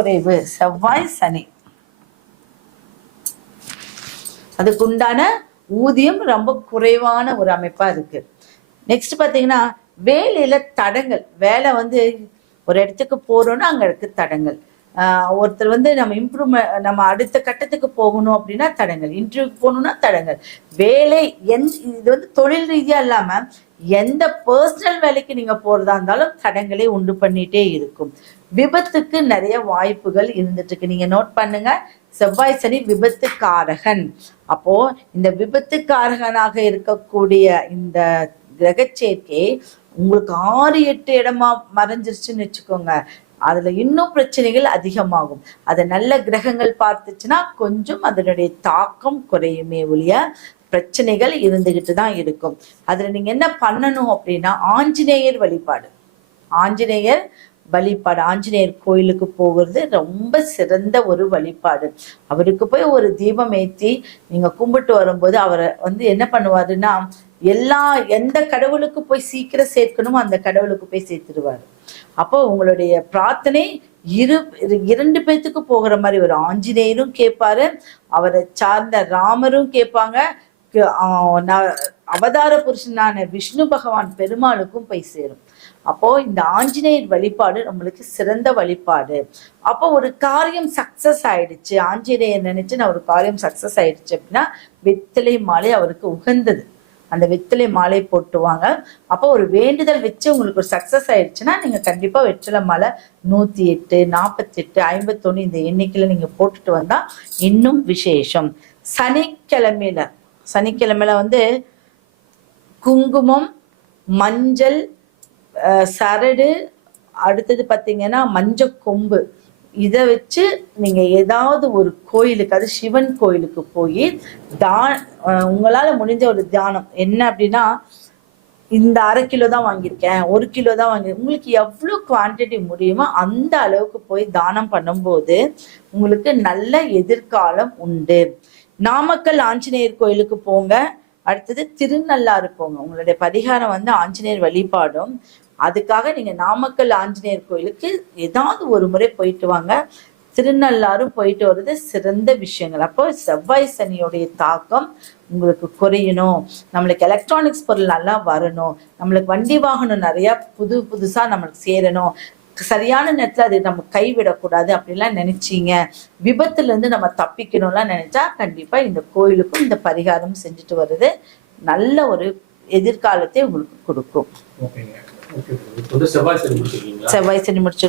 குறைவு, செவ்வாய் சனி, அதுக்கு உண்டான ஊதியம் ரொம்ப குறைவான ஒரு அமைப்பா இருக்கு. நெக்ஸ்ட் பாத்தீங்கன்னா வேலையில தடங்கள். வேலை வந்து ஒரு இடத்துக்கு போறோம்னா அங்க இருக்கு தடங்கள். ஒருத்தர் வந்து நம்ம இம்ப்ரூவ்மெண்ட், நம்ம அடுத்த கட்டத்துக்கு போகணும் அப்படின்னா தடங்கள், இன்டர்வியூக்கு போகணும்னா தடங்கள். வேலை இது வந்து தொழில் ரீதியா இல்லாம எந்த பர்சனல் வேலைக்கு நீங்க போறதா இருந்தாலும் தடங்களை உண்டு பண்ணிட்டே இருக்கும். விபத்துக்கு நிறைய வாய்ப்புகள் இருந்துட்டு இருக்கு. நீங்க நோட் பண்ணுங்க, செவ்வாய் சனி விபத்துக்காரகன். அப்போ இந்த விபத்துக்காரகனாக இருக்கக்கூடிய இந்த கிரக சேர்க்கை உங்களுக்கு 6-8 இடமா மறைஞ்சிருச்சுன்னு வச்சுக்கோங்க, அதுல இன்னும் பிரச்சனைகள் அதிகமாகும். அதை நல்ல கிரகங்கள் பார்த்துச்சுன்னா கொஞ்சம் அதனுடைய தாக்கம் குறையுமே ஒழிய பிரச்சனைகள் இருந்துகிட்டு தான் இருக்கும். அதுல நீங்க என்ன பண்ணணும் அப்படின்னா ஆஞ்சநேயர் வழிபாடு, ஆஞ்சநேயர் வழிபாடு, ஆஞ்சநேயர் கோயிலுக்கு போகிறது ரொம்ப சிறந்த ஒரு வழிபாடு. அவருக்கு போய் ஒரு தீபம் ஏற்றி நீங்க கும்பிட்டு வரும்போது அவரை வந்து என்ன பண்ணுவாருன்னா, எந்த கடவுளுக்கு போய் சீக்கிரம் சேர்க்கணுமோ அந்த கடவுளுக்கு போய் சேர்த்துடுவாரு. அப்போ உங்களுடைய பிரார்த்தனை 2 பேத்துக்கு போகிற மாதிரி ஒரு ஆஞ்சநேயரும் கேட்பாரு, அவரை சார்ந்த ராமரும் கேட்பாங்க, அவதார புருஷனான விஷ்ணு பகவான் பெருமாளுக்கும் போய் சேரும். அப்போ இந்த ஆஞ்சநேயர் வழிபாடு நம்மளுக்கு சிறந்த வழிபாடு. அப்போ ஒரு காரியம் சக்சஸ் ஆயிடுச்சு, ஆஞ்சநேயர் நினைச்சு நான் ஒரு காரியம் சக்சஸ் ஆயிடுச்சு அப்படின்னா வெத்தலை மாலை அவருக்கு உகந்தது, அந்த வெத்தலை மாலை போட்டுவாங்க. அப்போ ஒரு வேண்டுதல் வச்சு உங்களுக்கு ஒரு சக்சஸ் ஆயிடுச்சுன்னா நீங்க கண்டிப்பா வெற்றிலை மாலை 108, 48, 51 இந்த எண்ணிக்கையில நீங்க போட்டுட்டு வந்தா இன்னும் விசேஷம். சனிக்கிழமையில வந்து குங்குமம், மஞ்சள், சரடு, அடுத்தது பார்த்தீங்கன்னா மஞ்சள் கொம்பு, இதை வச்சு நீங்க ஏதாவது ஒரு கோயிலுக்கு, அது சிவன் கோயிலுக்கு போய் உங்களால முடிஞ்ச ஒரு தியானம் என்ன அப்படின்னா, இந்த 1/2 கிலோ தான் வாங்கியிருக்கேன், 1 கிலோ தான் வாங்கியிருக்கேன், உங்களுக்கு எவ்வளோ குவான்டிட்டி முடியுமோ அந்த அளவுக்கு போய் தானம் பண்ணும்போது உங்களுக்கு நல்ல எதிர்காலம் உண்டு. நாமக்கல் ஆஞ்சநேயர் கோயிலுக்கு போங்க, அடுத்தது திருநள்ளாறு போங்க. உங்களுடைய பரிகாரம் வந்து ஆஞ்சநேயர் வழிபாடும். அதுக்காக நீங்க நாமக்கல் ஆஞ்சநேயர் கோயிலுக்கு ஏதாவது ஒரு முறை போயிட்டு வாங்க. திருநள்ளாறும் போயிட்டு வர்றது சிறந்த விஷயங்கள். அப்போ செவ்வாய் சனியோடைய தாக்கம் உங்களுக்கு குறையணும், நம்மளுக்கு எலக்ட்ரானிக்ஸ் பொருள் நல்லா வரணும், நம்மளுக்கு வண்டி வாகனம் நிறைய புதுசா நம்மளுக்கு சேரணும், சரியான நேரத்துல அது நம்ம கைவிடக்கூடாது அப்படின்லாம் நினைச்சீங்க, விபத்துல இருந்து நம்ம தப்பிக்கணும்லாம் நினைச்சா கண்டிப்பா இந்த கோயிலுக்கும் இந்த பரிகாரம் செஞ்சுட்டு வருது நல்ல ஒரு எதிர்காலத்தை உங்களுக்கு கொடுக்கும். செவ்வாய் சனி முடிச்சு